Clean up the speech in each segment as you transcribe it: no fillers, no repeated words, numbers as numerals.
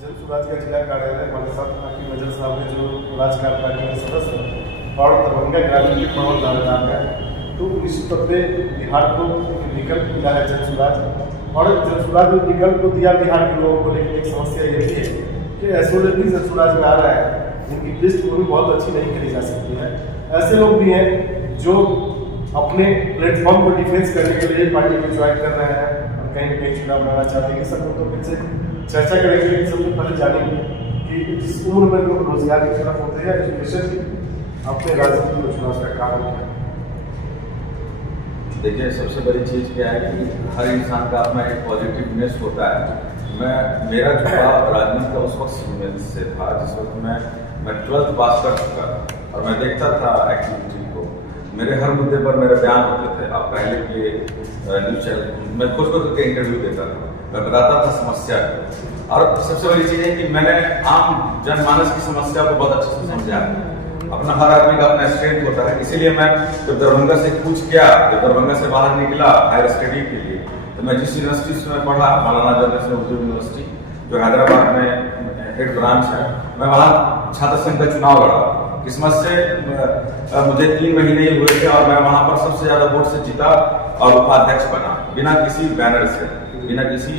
जन सुराज का जिला कार्यालय हमारे साथ हाकिम नजर साहब है जो राज कार्यपालिका के सदस्य हैं और दरभंगा ग्रामीण के प्रमुख दावेदार हैं। तो निश्चित तौर पर बिहार को एक विकल्प मिला है जन सुराज, और जन सुराज में विकल्प को दिया बिहार के लोगों को, लेकिन एक समस्या ये भी है कि ऐसे लोग भी जन सुराज में आ रहे हैं जिनकी पृष्ठभूमि बहुत अच्छी नहीं करी जा सकती है। ऐसे लोग भी हैं जो अपने प्लेटफॉर्म को डिफेंस करने के लिए पार्टी को ज्वाइन कर रहे हैं और कहीं न कहीं चुनाव लड़ना चाहते हैं। सब तो फिर से चर्चा करेंगे, लेकिन सबसे पहले जानेंगे कि जिस उम्र में लोग रोजगार की तरफ होते हैं, एजुकेशन की अपने राजनीति को चुनाव का कारण है। देखिए, सबसे बड़ी चीज़ क्या है कि हर इंसान का अपना एक पॉजिटिवनेस होता है। मेरा झुकाव राजनीति का उस वक्त से था जिस वक्त मैं 12th पास कर चुका था और मैं देखता था एक्टिविटी को। मेरे हर मुद्दे पर मेरे बयान होते थे। आप पहले के न्यूज़ चैनल मैं खुद के इंटरव्यू देता था, मैं बताता था समस्या को। और सबसे बड़ी चीज़ है कि मैंने आम जनमानस की समस्या को बहुत अच्छे से समझा। अपना हर आदमी का अपना स्ट्रेंथ होता है। इसीलिए मैं जब दरभंगा से कूच किया, जब दरभंगा से बाहर निकला हायर स्टडी के लिए, तो मैं जिस यूनिवर्सिटी से मैं पढ़ा, मौलाना जनरल उर्दू यूनिवर्सिटी जो हैदराबाद में हेड ब्रांच है, मैं वहाँ छात्र संघ का चुनाव लड़ा। किस्मत से मुझे 3 महीने ही हुए थे और मैं वहाँ पर सबसे ज़्यादा वोट से जीता और उपाध्यक्ष बना, बिना किसी बैनर से, बिना किसी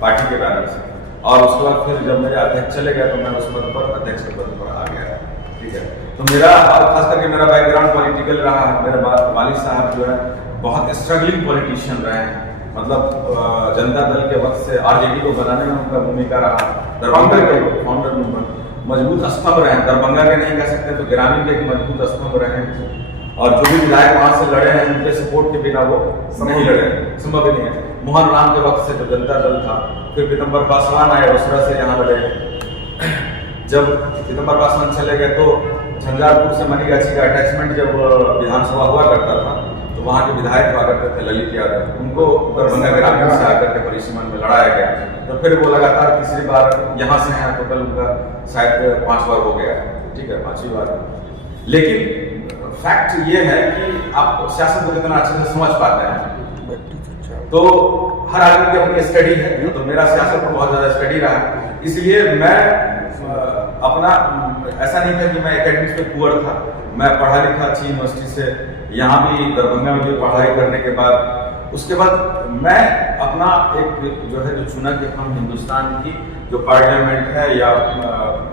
पार्टी के बैनर से। और उसके बाद फिर जब मेरे अध्यक्ष चले गए तो मैं उस पद पर, अध्यक्ष के पद पर आ गया। ठीक है, तो मेरा और खास करके मेरा बैकग्राउंड पॉलिटिकल रहा है। मेरे वालिद साहब जो है बहुत स्ट्रगलिंग पॉलिटिशियन रहे हैं। मतलब जनता दल के वक्त से आरजेडी को बनाने में उनका भूमिका रहा। दरभंगा के फाउंडर मूवमेंट मजबूत स्तंभ रहे हैं, दरभंगा के नहीं कह सकते तो ग्रामीण के एक मजबूत स्तंभ रहे हैं। और जो भी विधायक वहां से लड़े हैं उनके सपोर्ट के बिना वो नहीं लड़े, संभव ही नहीं है। मोहन राम के वक्त से जो जनता दल था, फिर पीतम्बर पासवान आए, उस तरह से यहाँ लड़े। जब पीतम्बर पासवान चले गए तो झंझारपुर से मनीगाछी का अटैचमेंट जब विधानसभा हुआ करता था तो वहाँ के विधायक हुआ करते थे ललित यादव, उनको दरभंगा ग्रामीण से आकर के परिसीमन में लड़ाया गया। तो फिर वो लगातार तीसरी बार यहाँ से हैं, तो कल उनका शायद 5 बार हो गया। ठीक है, 5वीं बार। लेकिन फैक्ट ये है कि आप सियासत को कितना अच्छे से समझ पाते हैं। तो हर आदमी की अपनी स्टडी है, तो मेरा सियासत में बहुत ज्यादा स्टडी रहा। इसलिए मैं अपना ऐसा नहीं था कि मैं एकेडमिक्स में पुअर था। मैं पढ़ा लिखा अच्छी यूनिवर्सिटी से, यहाँ भी दरभंगा में भी पढ़ाई करने के बाद उसके बाद मैं अपना एक जो है जो चुना कि हम हिंदुस्तान की जो पार्लियामेंट है या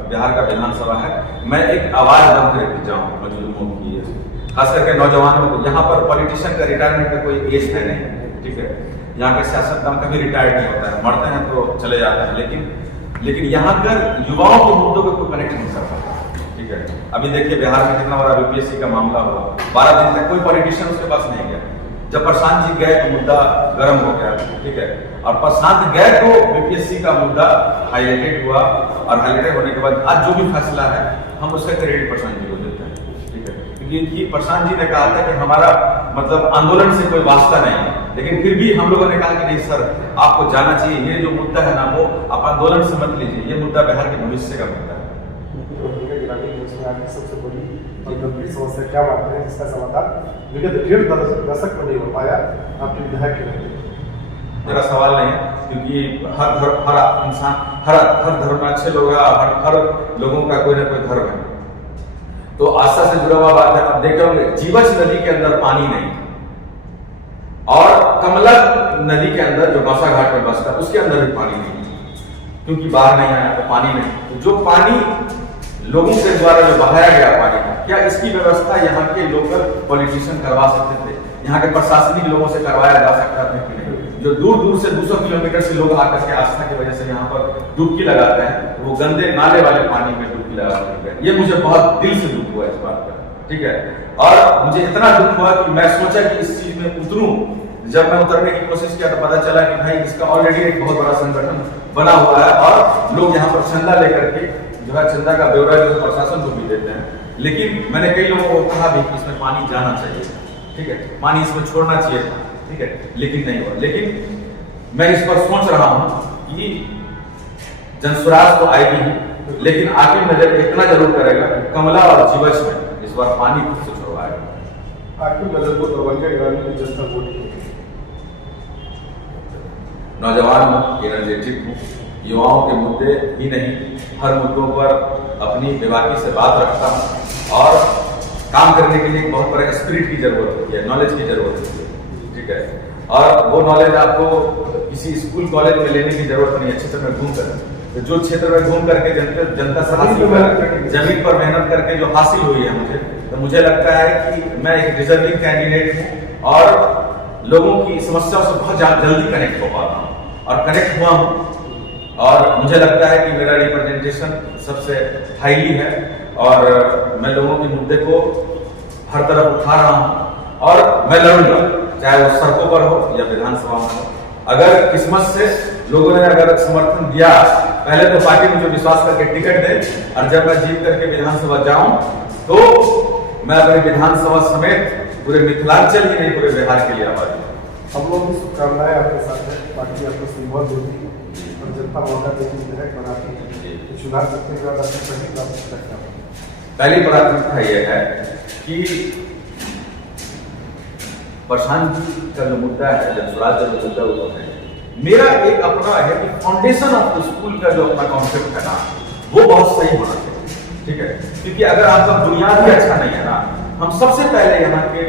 बिहार का विधानसभा है, मैं एक आवाज बन कर जाऊँ मजलूमों की, खास करके नौजवानों को। यहाँ पर पॉलिटिशियन का रिटायरमेंट का कोई एज है नहीं। ठीक है, यहाँ के सियासतदान कभी रिटायर्ड नहीं होता है, मरते हैं तो चले जाते हैं। लेकिन यहाँ कर युवाओं के मुद्दों को कोई कनेक्ट नहीं कर पाता। ठीक है, अभी देखिए बिहार में कितना बड़ा बीपीएससी का मामला हुआ, 12 दिन तक कोई पॉलिटिशियन उसके पास नहीं गया। जब प्रशांत जी गए तो मुद्दा गर्म हो गया। ठीक है, और प्रशांत गए तो बीपीएससी का मुद्दा हाईलाइटेड हुआ, और हाईलाइटेड होने के बाद आज जो भी फैसला है हम उसका क्रेडिट प्रशांत जी को देते हैं। ठीक है, क्योंकि प्रशांत जी ने कहा था कि हमारा मतलब आंदोलन से कोई वास्ता नहीं है, लेकिन फिर भी हम लोगों ने कहा कि नहीं सर, आपको जाना चाहिए, ये जो मुद्दा है ना वो आप आंदोलन से मत लीजिए, ये मुद्दा बिहार के भविष्य का मुद्दा है। सबसे बड़ी और गंभीर समस्या क्या बात है जिसका समाधान विगत 1.5 दशक में नहीं हो पाया आपके विधायक के रहते? मेरा सवाल नहीं है, क्योंकि हर इंसान, हर धर्म में अच्छे लोग हैं, हर लोगों का कोई ना कोई धर्म है। तो आस्था से जुड़ा हुआ बात है। अब देखे होंगे जीवछ नदी के अंदर पानी नहीं, और कमला नदी के अंदर जो बासा घाट में बसता है उसके अंदर भी पानी नहीं, क्योंकि बाहर नहीं आया तो पानी नहीं। तो जो पानी लोगों के द्वारा जो बहाया गया पानी था, क्या इसकी व्यवस्था यहाँ के लोकल पॉलिटिशियन करवा सकते थे? यहाँ के प्रशासनिक लोगों से करवाया जा सकता था कि नहीं? जो दूर दूर से 200 किलोमीटर से लोग आकर के आस्था की वजह से यहाँ पर डुबकी लगाते हैं, वो गंदे नाले वाले पानी में डुबकी लगाते हैं। ये मुझे बहुत दिल से दुख हुआ इस बात का। ठीक है, और मुझे इतना दुख हुआ कि मैं सोचा कि इस चीज में उतरूं। जब मैं उतरने की कोशिश किया तो पता चला कि भाई इसका ऑलरेडी एक बहुत बड़ा संगठन बना हुआ है, और लोग यहाँ पर चंदा लेकर के जो है चंदा का ब्यौरा जो है प्रशासन को भी देते हैं। लेकिन मैंने कई लोगों को कहा भी कि इसमें पानी जाना चाहिए। ठीक है, पानी इसमें छोड़ना चाहिए था। ठीक है, लेकिन नहीं हुआ। लेकिन मैं इस पर सोच रहा हूं कि जनसुराज तो आएगी, लेकिन आखिर नजर इतना जरूर करेगा कि कमला और जीवछ में इस बार पानी खुद से छुड़वाएगा। आखिर नजर को दरभंगा ग्रामीण में जनता वोट, नौजवान हूँ, एनर्जेटिक हूँ, युवाओं के मुद्दे ही नहीं, हर मुद्दों पर अपनी बेबाकी से बात रखता हूँ और काम करने के लिए बहुत बड़ा स्पिरिट की जरूरत होती है, नॉलेज की जरूरत होती है, ठीक है। और वो नॉलेज आपको किसी स्कूल कॉलेज में लेने की जरूरत नहीं है, क्षेत्र में घूम कर, तो जो क्षेत्र में घूम करके जनता से हासिल कर, जमीन पर मेहनत करके जो हासिल हुई है मुझे, तो मुझे लगता है कि मैं एक डिजर्विंग कैंडिडेट हूँ और लोगों की समस्याओं से बहुत जल्दी कनेक्ट हो पाता हूँ और कनेक्ट हुआ हूँ। और मुझे लगता है कि मेरा रिप्रेजेंटेशन सबसे हाईली है और मैं लोगों के मुद्दे को हर तरफ उठा रहा हूँ और मैं लड़ूंगा, चाहे वो सड़कों पर हो या विधानसभा में हो। अगर किस्मत से लोगों ने अगर समर्थन दिया, पहले तो पार्टी मुझे विश्वास करके टिकट दे और जब मैं जीत करके विधानसभा जाऊं तो मैं अपने विधानसभा समेत पूरे मिथिलांचल ही नहीं पूरे बिहार के लिए आभारी हूं। हम लोग भी शुभकामनाएं आपके साथ है, पार्टी आपको सिंबल देगी और जनता मौका देगी विधायक बनाती है, चुनाव जीतने के बाद आपकी पहली प्राथमिकता क्या है? पहली प्राथमिकता यह है कि प्रशांत जी का जो मुद्दा है, जब स्वराज का जो मुद्दा उठाते हैं, मेरा एक अपना है कि फाउंडेशन ऑफ द स्कूल का जो अपना कॉन्सेप्ट है ना, वो बहुत सही होना चाहिए, ठीक है। क्योंकि अगर आपका बुनियाद ही अच्छा नहीं है ना, हम सबसे पहले यहाँ के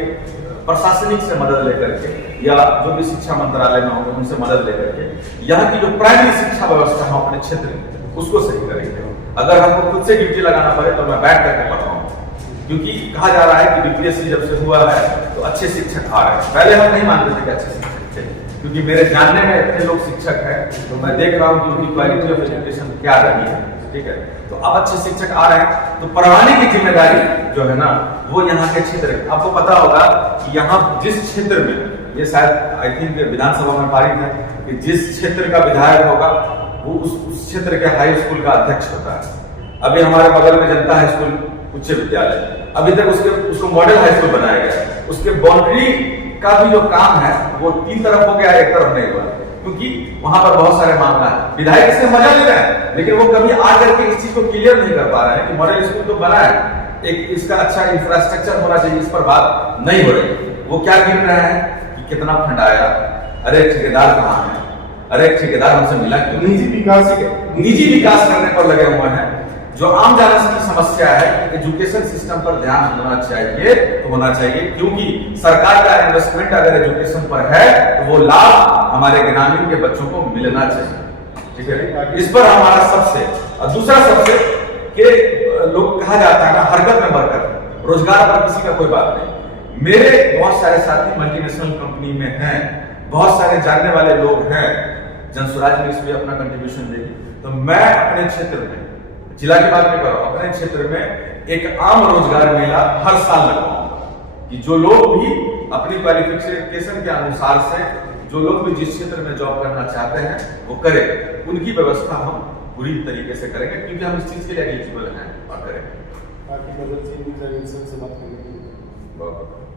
प्रशासनिक से मदद लेकर के या जो भी शिक्षा मंत्रालय में होंगे उनसे मदद लेकर के यहाँ की जो प्राइमरी शिक्षा व्यवस्था है अपने क्षेत्र में उसको सही करेंगे। अगर हमको खुद से ड्यूटी लगाना पड़े तो मैं बैठ करके पढ़ाऊँ, क्योंकि कहा जा रहा है कि बीपीएससी जब से हुआ है तो अच्छे शिक्षक आ रहे हैं। पहले हम नहीं मानते थे कि अच्छे शिक्षक थे, क्योंकि मेरे जानने में इतने लोग शिक्षक हैं तो मैं देख रहा हूँ कि उनकी क्वालिटी ऑफ एजुकेशन क्या रही है, ठीक है। तो अब अच्छे शिक्षक आ रहे हैं तो पढ़वाने की जिम्मेदारी जो है ना वो यहाँ के क्षेत्र है। आपको पता होगा कि यहाँ जिस क्षेत्र में, ये शायद आई थिंक विधानसभा में पारित है कि जिस क्षेत्र का विधायक होगा वो उस क्षेत्र के हाई स्कूल का अध्यक्ष होता है। अभी हमारे बगल में जनता हाई स्कूल उच्च विद्यालय, अभी तक उसको मॉडल हाई स्कूल बनाया गया है। उसके बाउंड्री का भी जो काम है वो 3 तरफ हो गया, 1 तरफ नहीं हुआ, क्योंकि वहां पर बहुत सारे मामला है। विधायक इससे मजा ले रहे हैं लेकिन वो कभी आकर के इस चीज को क्लियर नहीं कर पा रहे हैं कि मॉडल स्कूल तो बना है, एक इसका अच्छा इंफ्रास्ट्रक्चर होना चाहिए, इस पर बात नहीं हो रही। वो क्या गिन रहे हैं कि कितना फंड आया, अरे ठेकेदार कहाँ है, अरे ठेकेदार हमसे मिला क्यों, निजी विकास करने पर लगे हुए हैं। जो आम जनता की समस्या है कि एजुकेशन सिस्टम पर ध्यान होना चाहिए तो होना चाहिए, क्योंकि सरकार का इन्वेस्टमेंट अगर एजुकेशन पर है तो वो लाभ हमारे ग्रामीण के बच्चों को मिलना चाहिए, ठीक है। इस पर हमारा सबसे, और दूसरा सबसे कि लोग कहा जाता है ना हरकत में बरकत, रोजगार पर किसी का कोई बात नहीं। मेरे बहुत सारे साथी मल्टीनेशनल कंपनी में हैं, बहुत सारे जानने वाले लोग हैं, जनस्वराज में इसमें अपना कंट्रीब्यूशन देगी। तो मैं अपने क्षेत्र में, जिला की बात नहीं कर रहा हूं, अपने क्षेत्र में एक आम रोजगार मेला हर साल लगवाऊंगा कि जो लोग भी अपनी क्वालिफिकेशन के अनुसार से, जो लोग भी जिस क्षेत्र में जॉब करना चाहते हैं वो करें, उनकी व्यवस्था हम पूरी तरीके से करेंगे, क्योंकि हम इस चीज के लिए एलिजिबल हैं और करेंगे। बाकी बदल से बात करेंगे।